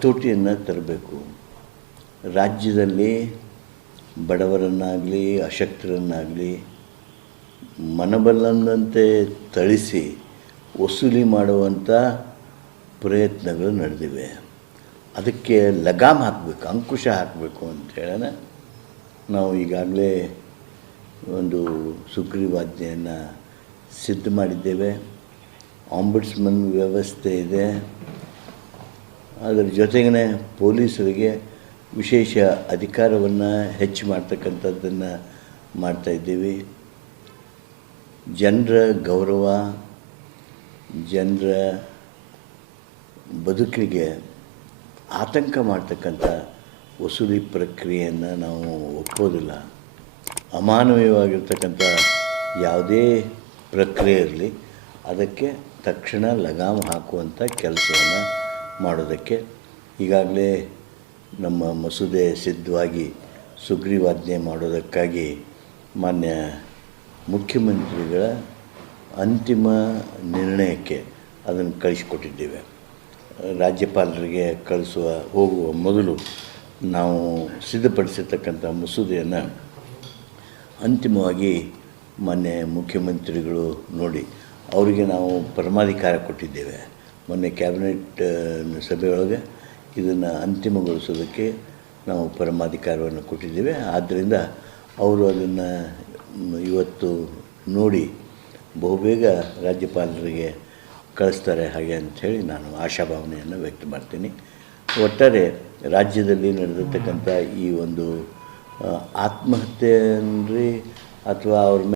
ಹತೋಟಿಯನ್ನು ತರಬೇಕು. ರಾಜ್ಯದಲ್ಲಿ ಬಡವರನ್ನಾಗಲಿ, ಅಶಕ್ತರನ್ನಾಗಲಿ ಮನಬಲ್ಲಂದಂತೆ ತಳಿಸಿ ವಸೂಲಿ ಮಾಡುವಂಥ ಪ್ರಯತ್ನಗಳು ನಡೆದಿವೆ. ಅದಕ್ಕೆ ಲಗಾಮ್ ಹಾಕಬೇಕು, ಅಂಕುಶ ಹಾಕಬೇಕು ಅಂತ ಹೇಳೋಣ ನಾವು ಈಗಾಗಲೇ ಒಂದು ಸುಗ್ರೀವಾಜ್ಞೆಯನ್ನು ಸಿದ್ಧ ಮಾಡಿದ್ದೇವೆ. ಆಂಬುಡ್ಸ್ಮನ್ ವ್ಯವಸ್ಥೆ ಇದೆ. ಅದರ ಜೊತೆಗೇ ಪೊಲೀಸರಿಗೆ ವಿಶೇಷ ಅಧಿಕಾರವನ್ನು ಹೆಚ್ಚು ಮಾಡ್ತಕ್ಕಂಥದ್ದನ್ನು ಮಾಡ್ತಾಯಿದ್ದೀವಿ ಜನರ ಗೌರವ, ಜನರ ಬದುಕಿಗೆ ಆತಂಕ ಮಾಡ್ತಕ್ಕಂಥ ವಸೂಲಿ ಪ್ರಕ್ರಿಯೆಯನ್ನು ನಾವು ಒಪ್ಪೋದಿಲ್ಲ. ಅಮಾನವೀಯವಾಗಿರ್ತಕ್ಕಂಥ ಯಾವುದೇ ಪ್ರಕ್ರಿಯೆ ಇರಲಿ, ಅದಕ್ಕೆ ತಕ್ಷಣ ಲಗಾಮ್ ಹಾಕುವಂಥ ಕೆಲಸವನ್ನು ಮಾಡೋದಕ್ಕೆ ಈಗಾಗಲೇ ನಮ್ಮ ಮಸೂದೆ ಸಿದ್ಧವಾಗಿ ಸುಗ್ರೀವಾಜ್ಞೆ ಮಾಡೋದಕ್ಕಾಗಿ ಮಾನ್ಯ ಮುಖ್ಯಮಂತ್ರಿಗಳ ಅಂತಿಮ ನಿರ್ಣಯಕ್ಕೆ ಅದನ್ನು ಕಳಿಸಿಕೊಟ್ಟಿದ್ದೇವೆ. ರಾಜ್ಯಪಾಲರಿಗೆ ಕಳಿಸುವ ಹೋಗುವ ಮೊದಲು ನಾವು ಸಿದ್ಧಪಡಿಸಿರ್ತಕ್ಕಂಥ ಮಸೂದೆಯನ್ನು ಅಂತಿಮವಾಗಿ ಮಾನ್ಯ ಮುಖ್ಯಮಂತ್ರಿಗಳು ನೋಡಿ, ಅವರಿಗೆ ನಾವು ಪರಮಾಧಿಕಾರ ಕೊಟ್ಟಿದ್ದೇವೆ. ಮೊನ್ನೆ ಕ್ಯಾಬಿನೆಟ್ ಸಭೆಯೊಳಗೆ ಇದನ್ನು ಅಂತಿಮಗೊಳಿಸೋದಕ್ಕೆ ನಾವು ಪರಮಾಧಿಕಾರವನ್ನು ಕೊಟ್ಟಿದ್ದೇವೆ. ಆದ್ದರಿಂದ ಅವರು ಅದನ್ನು ಇವತ್ತು ನೋಡಿ ಬಹುಬೇಗ ರಾಜ್ಯಪಾಲರಿಗೆ ಕಳಿಸ್ತಾರೆ ಹಾಗೆ ಅಂಥೇಳಿ ನಾನು ಆಶಾಭಾವನೆಯನ್ನು ವ್ಯಕ್ತ ಮಾಡ್ತೀನಿ. ಒಟ್ಟಾರೆ ರಾಜ್ಯದಲ್ಲಿ ನಡೆದಿರ್ತಕ್ಕಂಥ ಈ ಒಂದು ಆತ್ಮಹತ್ಯೆ ಅಂದ್ರೆ ಅಥವಾ ಅವ್ರ